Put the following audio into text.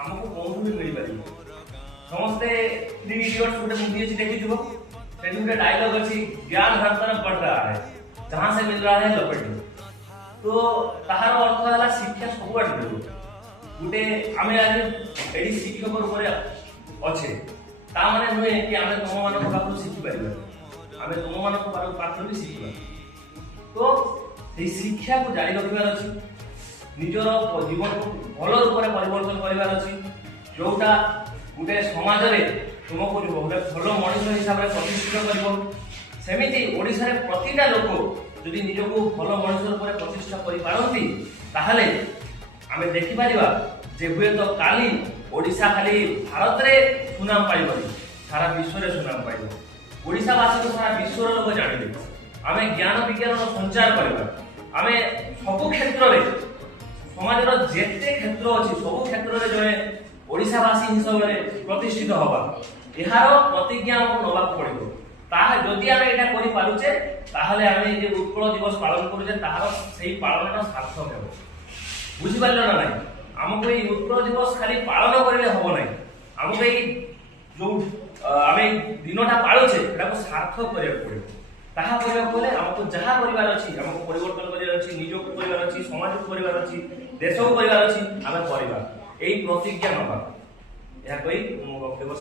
ଆମକୁ କୋଉଠୁ ବି ମିଳିପାରିବ। ସମସ୍ତେ थ्री इडियट्स ଗୋଟେ मूवी ଅଛି ଦେଖିଥିବ, ସେଠି ଗୋଟେ ଡାयଲଗ ଅଛି, ज्ञान हर तरफ बढ़ रहा है जहां से मिल रहा है लपेटो। तो ତାହାର ଅର୍ଥ ହେଲା ଶିକ୍ଷା ସବୁଆଡେ ମିଳିବ। ଗୋଟେ ଆମେ ଆଜି ଏଠି ଶିକ୍ଷକ ରୂପରେ ଅଛେ, ତା ମାନେ ନୁହେଁ କି ଆମେ ତୁମମାନଙ୍କ ପାଖରୁ ଶିଖିପାରିବା, ଆମେ ତୁମମାନଙ୍କ ପାଖରୁ ବି ଶିଖିବା। तो এই ଶିକ୍ଷାକୁ ଜାରି ରଖିବାର ଅଛି, ନିଜର ଜୀବନକୁ ଭଲ ରୂପରେ ପରିବର୍ତ୍ତନ କରିବାର ଅଛି, ଯୋଉଟା ଗୋଟେ ସମାଜରେ ତୁମକୁ ଭଲ ମଣିଷ ହିସାବରେ ପ୍ରତିଷ୍ଠିତ କରିବ। ସେମିତି ଓଡ଼ିଶାରେ ପ୍ରତିଟା ଲୋକ ଯଦି ନିଜକୁ ଭଲ ମଣିଷ ରୂପରେ ପ୍ରତିଷ୍ଠା କରିପାରନ୍ତି, ତାହେଲେ ଆମେ ଦେଖିପାରିବା ଯେ ହୁଏତ କାଲି ଓଡ଼ିଶା ଖାଲି ଭାରତରେ ସୁନାମ ପାଇବନି, ସାରା ବିଶ୍ୱରେ ସୁନାମ ପାଇବ। ଓଡ଼ିଶାବାସୀକୁ ସାରା ବିଶ୍ୱର ଲୋକ ଜାଣିବେ। ଆମେ ଜ୍ଞାନ ବିଜ୍ଞାନର ସଞ୍ଚାର କରିବା, ଆମେ ସବୁ କ୍ଷେତ୍ରରେ ସମାଜର ଯେତେ କ୍ଷେତ୍ର ଅଛି ସବୁ କ୍ଷେତ୍ରରେ ଜଣେ ଓଡ଼ିଶାବାସୀ ହିସାବରେ ପ୍ରତିଷ୍ଠିତ ହେବା, ଏହାର ପ୍ରତିଜ୍ଞା ଆମକୁ ନେବାକୁ ପଡ଼ିବ। ତାହା ଯଦି ଆମେ ଏଇଟା କରିପାରୁଛେ, ତାହେଲେ ଆମେ ଯେ ଉତ୍କଳ ଦିବସ ପାଳନ କରୁଛେ ତାହାର ସେଇ ପାଳନଟା ସାର୍ଥକ ହେବ। ବୁଝିପାରିଲ ନା ନାହିଁ? ଆମକୁ ଏଇ ଉତ୍କଳ ଦିବସ ଖାଲି ପାଳନ କରିଲେ ହବ ନାହିଁ, ଆମକୁ ଏଇ ଯୋଉ ଆମେ ଦିନଟା ପାଳୁଛେ ଏଟାକୁ ସାର୍ଥକ କରିବାକୁ ପଡ଼ିବ। ତାହା କରିବାକୁ ହେଲେ ଆମକୁ ଯାହା କରିବାର ଅଛି, ଆମକୁ ପରିବର୍ତ୍ତନ କରିବାର ଅଛି, ନିଜକୁ କରିବାର ଅଛି, ସମାଜକୁ କରିବାର ଅଛି, ଦେଶକୁ କରିବାର ଅଛି, ଆମେ କରିବା। ଏଇ ପ୍ରତିଜ୍ଞା ନେବା। ଏହା କହି ମୁଁ ବକ୍ତବ୍ୟ